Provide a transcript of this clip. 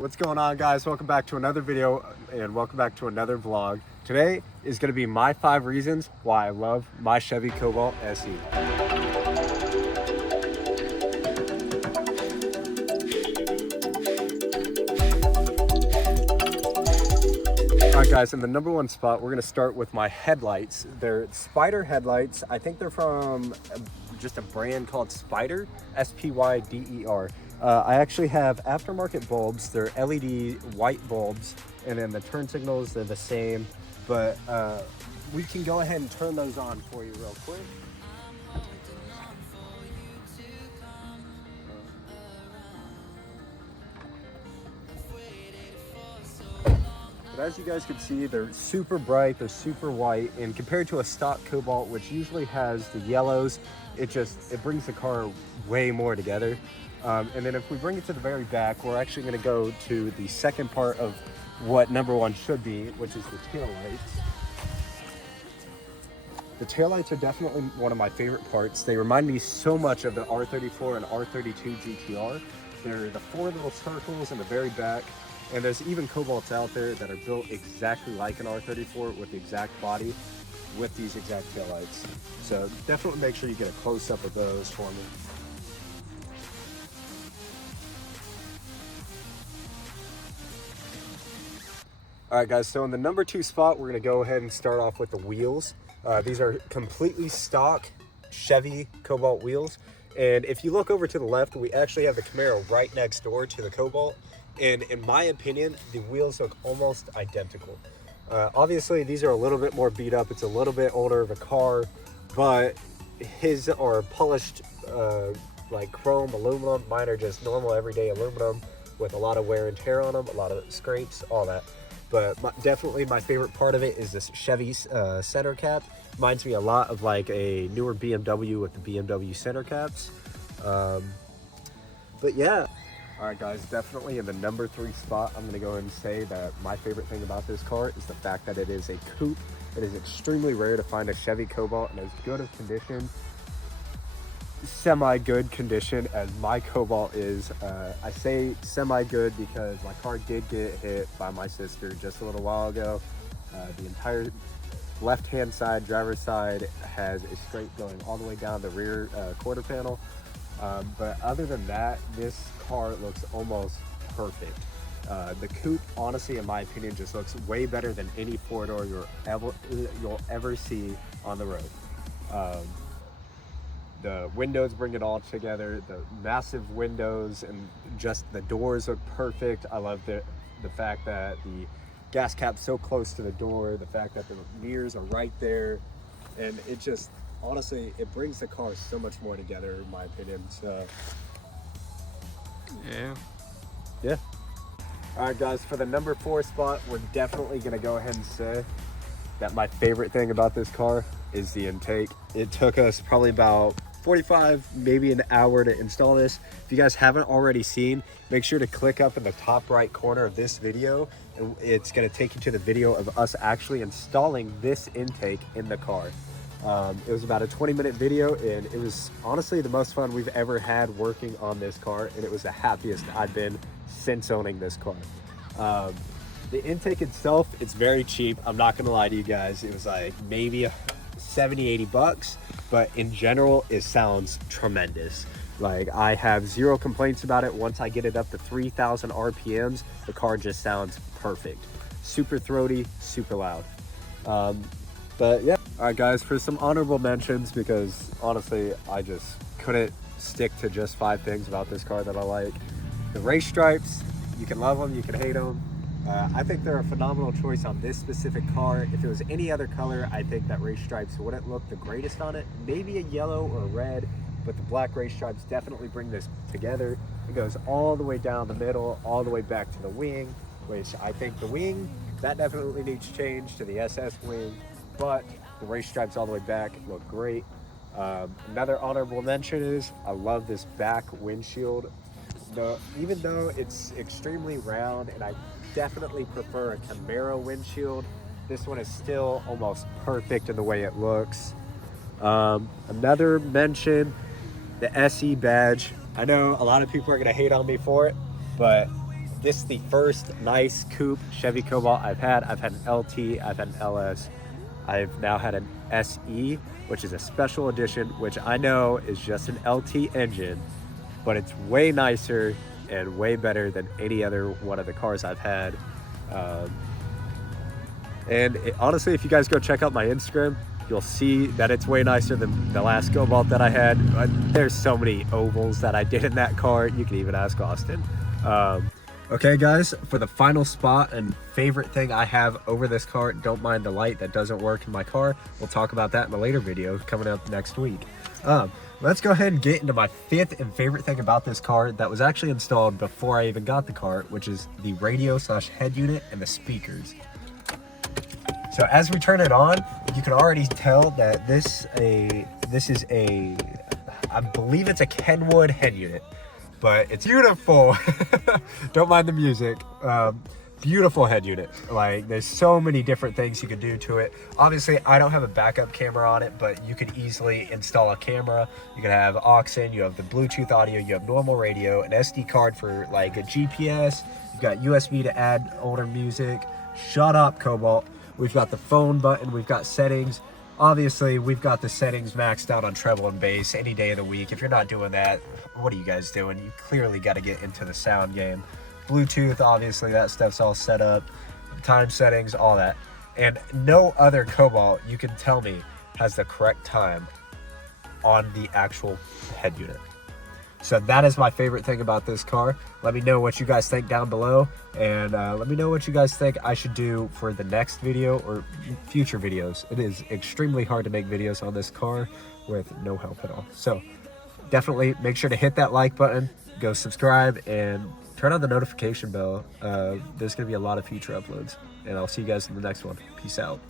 What's going on, guys? Welcome back to another video and welcome back to another vlog. Today is going to be my 5 reasons why I love my Chevy Cobalt SE. Alright guys, in the number 1 spot, we're going to start with my headlights. They're Spider headlights. I think they're from just a brand called Spider, S-P-Y-D-E-R. I actually have aftermarket bulbs. They're LED white bulbs, and then the turn signals, they're the same, but we can go ahead and turn those on for you real quick. But as you guys can see, they're super bright, they're super white, and compared to a stock Cobalt, which usually has the yellows, it brings the car way more together. And then if we bring it to the very back, we're actually going to go to the second part of what number 1 should be, which is the taillights. The taillights are definitely one of my favorite parts. They remind me so much of the R34 and R32 GTR. They're the 4 little circles in the very back, and there's even Cobalts out there that are built exactly like an R34 with the exact body with these exact taillights. So definitely make sure you get a close-up of those for me. Alright guys, so in the number 2 spot, we're going to go ahead and start off with the wheels. These are completely stock Chevy Cobalt wheels. And if you look over to the left, we actually have the Camaro right next door to the Cobalt. And in my opinion, the wheels look almost identical. Obviously, these are a little bit more beat up. It's a little bit older of a car, but his are polished like chrome, aluminum. Mine are just normal everyday aluminum with a lot of wear and tear on them, a lot of scrapes, all that. But definitely my favorite part of it is this Chevy center cap. Reminds me a lot of like a newer BMW with the BMW center caps. But yeah. All right guys, definitely in the number 3 spot, I'm gonna go ahead and say that my favorite thing about this car is the fact that it is a coupe. It is extremely rare to find a Chevy Cobalt in as good of condition, semi-good condition as my Cobalt is. I say semi-good because my car did get hit by my sister just a little while ago. The entire left-hand side, driver's side, has a scrape going all the way down the rear quarter panel. But other than that, this car looks almost perfect. The coupe, honestly, in my opinion, just looks way better than any 4-door you'll ever see on the road. The windows bring it all together. The massive windows and just the doors look perfect. I love the fact that the gas cap's so close to the door, the fact that the mirrors are right there, and it just, honestly, it brings the car so much more together, in my opinion. So yeah. All right guys, for the number 4 spot, we're definitely gonna go ahead and say that my favorite thing about this car is the intake. It took us probably about 45, maybe an hour to install this. If you guys haven't already seen, make sure to click up in the top right corner of this video, and it's going to take you to the video of us actually installing this intake in the car. It was about a 20-minute video, and it was honestly the most fun we've ever had working on this car, and it was the happiest I've been since owning this car. The intake itself, it's very cheap. I'm not gonna lie to you guys. It was like maybe 70-80 bucks, but in general, it sounds tremendous. Like, I have 0 complaints about it. Once I get it up to 3,000 RPMs, the car just sounds perfect. Super throaty, super loud. But yeah. All right guys, for some honorable mentions, because honestly, I just couldn't stick to just 5 things about this car that I like. The race stripes, you can love them, you can hate them. I think they're a phenomenal choice on this specific car. If it was any other color, I think that race stripes wouldn't look the greatest on it. Maybe a yellow or a red, but the black race stripes definitely bring this together. It goes all the way down the middle, all the way back to the wing, which I think the wing, that definitely needs change to the SS wing, but the race stripes all the way back look great. Another honorable mention is I love this back windshield. Even though it's extremely round and I definitely prefer a Camaro windshield, this one is still almost perfect in the way it looks. Another mention, the SE badge. I know a lot of people are gonna hate on me for it, but this is the first nice coupe Chevy Cobalt I've had. I've had an LT, I've had an LS, I've now had an SE, which is a special edition, which I know is just an LT engine, but it's way nicer and way better than any other one of the cars I've had. Honestly, if you guys go check out my Instagram, you'll see that it's way nicer than the last Cobalt that I had. There's so many ovals that I did in that car. You can even ask Austin. Okay guys, for the final spot and favorite thing I have over this car, don't mind the light that doesn't work in my car. We'll talk about that in a later video coming up next week. Let's go ahead and get into my fifth and favorite thing about this car that was actually installed before I even got the car, which is the radio / head unit and the speakers. So as we turn it on, you can already tell that this is a, I believe it's a Kenwood head unit, but it's beautiful. Don't mind the music. Beautiful head unit. Like, there's so many different things you can do to it. Obviously, I don't have a backup camera on it, but you could easily install a camera. You can have aux in, you have the Bluetooth audio, you have normal radio, an SD card for like a GPS. You've got USB to add older music. Shut up, Cobalt. We've got the phone button, we've got settings. Obviously, we've got the settings maxed out on treble and bass any day of the week. If you're not doing that, what are you guys doing? You clearly got to get into the sound game. Bluetooth, obviously, that stuff's all set up. Time settings, all that. And no other Cobalt, you can tell me, has the correct time on the actual head unit. So that is my favorite thing about this car. Let me know what you guys think down below, and let me know what you guys think I should do for the next video or future videos. It is extremely hard to make videos on this car with no help at all. So definitely make sure to hit that like button, go subscribe, and turn on the notification bell. There's going to be a lot of future uploads, and I'll see you guys in the next one. Peace out.